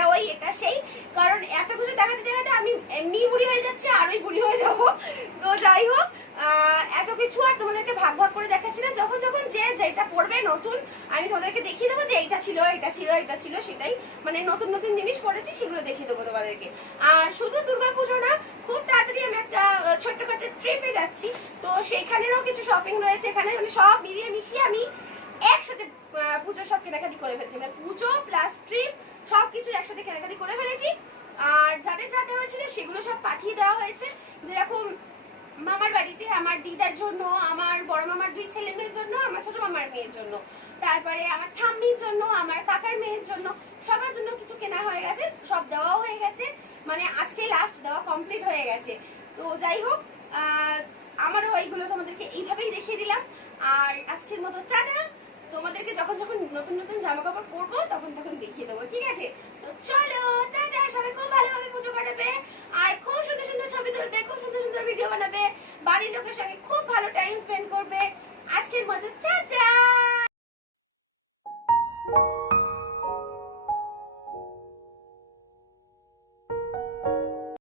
এটা ওই এটা সেই। কারণ এত কিছু দেখাতে দেখাতে আমি এমনি বুড়ি হয়ে যাচ্ছি, আরোই বুড়ি হয়ে যাব। তো যাই হোক এত কিছু আর তোমাদেরকে ভাগ ভাগ করে দেখাচ্ছি না। যখন যখন যে যেটা পড়বে নতুন, আমি তোমাদেরকে দেখিয়ে দেবো যে এইটা ছিল এটা ছিল এটা ছিল, সেটাই মানে নতুন নতুন জিনিস পড়েছি, সেগুলো দেখিয়ে দেবো তোমাদেরকে। আর শুধু দুর্গাপুজো না, খুব তাড়াতাড়ি আমি একটা ছোট্টখাটো ট্রিপে যাচ্ছি। তো সেইখানেরও কিছু শপিং রয়েছে, এখানে মানে সব মিলিয়ে মিশিয়ে আমি একসাথে পুজোর সব কেনাকাটি করে ফেলছি। মানে পুজো প্লাস ট্রিপ সব কিছু একসাথে কেনাকাটি করে ফেলেছি আর যাদের যা দেওয়ার ছিল সেগুলো সব পাঠিয়ে দেওয়া হয়েছে। যেরকম মামার বাড়িতে আমার দিদার জন্য, আমার বড় মামার দুই ছেলে মেয়ের জন্য, আমার ছোট মামার মেয়ের জন্য। তারপরে আমার ঠাম্মির জন্য, আমার কাকার মেয়ের জন্য, সবার জন্য কিছু কেনা হয়ে গেছে, সব দেওয়াও হয়ে গেছে। মানে আজকে লাস্ট দেওয়া কমপ্লিট হয়ে গেছে। তো যাই হোক আমারও এইগুলো তোমাদেরকে এইভাবেই দেখিয়ে দিলাম। আর আজকের মতো টাটা। তোমাদেরকে যখন যখন নতুন নতুন জামা কাপড় পরবো, তখন তখন দেখিয়ে দেবো, ঠিক আছে? তো চলো! লোকের সঙ্গে খুব ভালো টাইম স্পেন্ড করবে। আজকের মতো টাটা